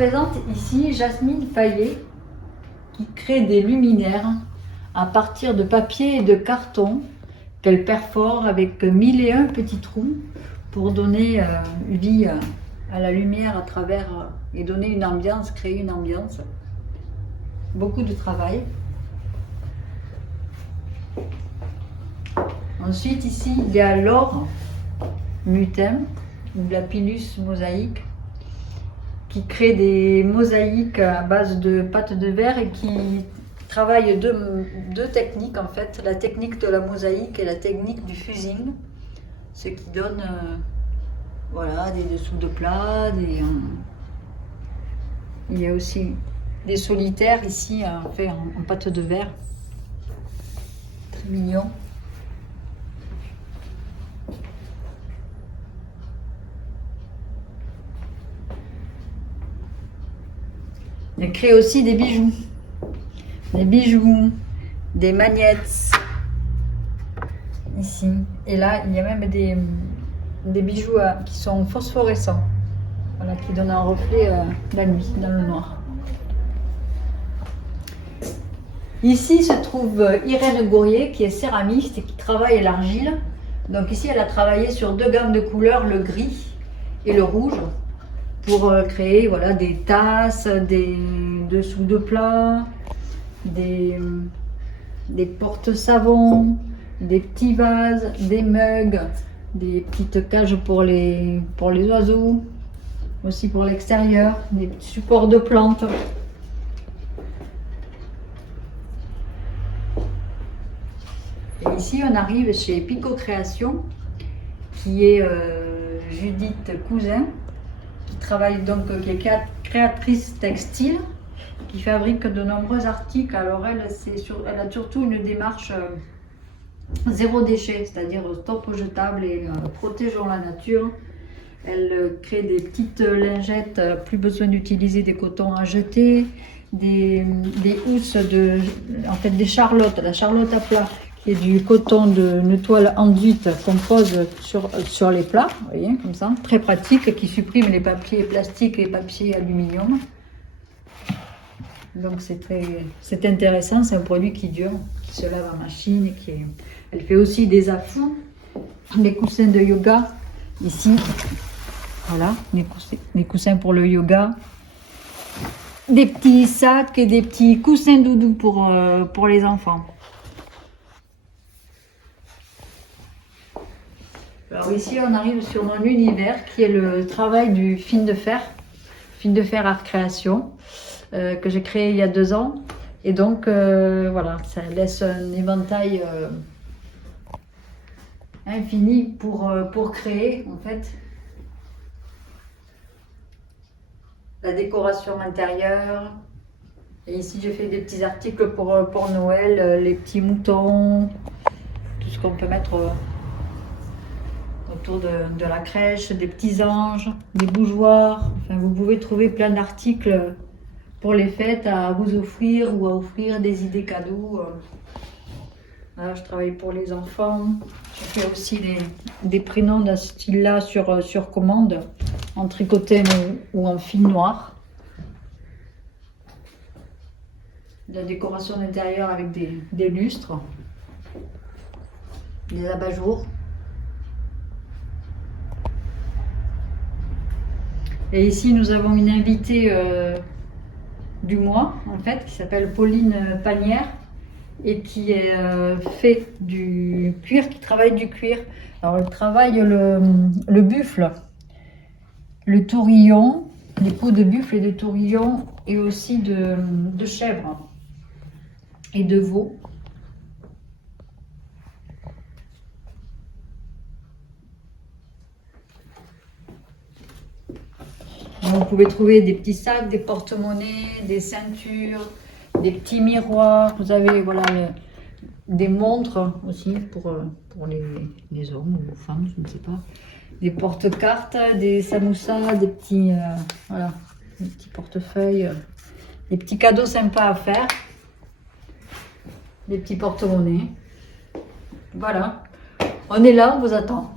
présente ici Jasmine Fayet qui crée des luminaires à partir de papier et de carton qu'elle perfore avec 1001 petits trous pour donner vie à la lumière à travers et donner une ambiance, créer une ambiance. Beaucoup de travail. Ensuite ici il y a l'or mutem ou la pilus mosaïque qui crée des mosaïques à base de pâte de verre et qui travaille deux techniques en fait, la technique de la mosaïque et la technique du fusing, ce qui donne voilà, des dessous de plat, il y a aussi des solitaires ici faits en pâte de verre, très mignon. Elle crée aussi des bijoux, des magnettes, ici. Et là, il y a même des bijoux qui sont phosphorescents, voilà, qui donnent un reflet la nuit, dans le noir. Ici se trouve Irène Gourier, qui est céramiste et qui travaille l'argile. Donc ici, elle a travaillé sur deux gammes de couleurs, le gris et le rouge, pour créer voilà, des tasses, des dessous de plat, des porte-savons, des petits vases, des mugs, des petites cages pour les oiseaux, aussi pour l'extérieur, des petits supports de plantes. Et ici, on arrive chez Picot Création, qui est Judith Cousin, qui travaille donc, qui est créatrice textile, qui fabrique de nombreux articles. Alors elle a surtout une démarche zéro déchet, c'est-à-dire stop au jetable et protégeons la nature. Elle crée des petites lingettes, plus besoin d'utiliser des cotons à jeter, des housses, en fait des charlottes, la charlotte à plat, qui est du coton d'une toile enduite qu'on pose sur les plats, vous voyez, comme ça, très pratique, qui supprime les papiers plastiques et les papiers aluminium. Donc c'est intéressant, c'est un produit qui dure, qui se lave en machine, et elle fait aussi des affous, des coussins de yoga, ici, voilà, des coussins pour le yoga, des petits sacs et des petits coussins doudou pour les enfants. Alors ici, on arrive sur mon univers qui est le travail du fil de fer Art Création, que j'ai créé il y a 2 ans. Et donc, voilà, ça laisse un éventail infini pour créer, en fait, la décoration intérieure. Et ici, j'ai fait des petits articles pour Noël, les petits moutons, tout ce qu'on peut mettre autour de la crèche, des petits anges, des bougeoirs. Enfin, vous pouvez trouver plein d'articles pour les fêtes à vous offrir ou à offrir des idées cadeaux. Voilà, je travaille pour les enfants. Je fais aussi des prénoms de ce style-là sur commande, en tricoté ou en fil noir. De la décoration d'intérieur avec des lustres, des abat-jours. Et ici, nous avons une invitée du mois, en fait, qui s'appelle Pauline Panière et qui est fait du cuir, qui travaille du cuir. Alors, elle travaille le buffle, le tourillon, les peaux de buffle et de tourillon, et aussi de chèvre et de veau. Vous pouvez trouver des petits sacs, des porte-monnaies, des ceintures, des petits miroirs. Vous avez voilà, des montres aussi pour les hommes ou les femmes, je ne sais pas. Des porte-cartes, des samoussas, des petits, voilà, des petits portefeuilles, des petits cadeaux sympas à faire, des petits porte-monnaies. Voilà, on est là, on vous attend.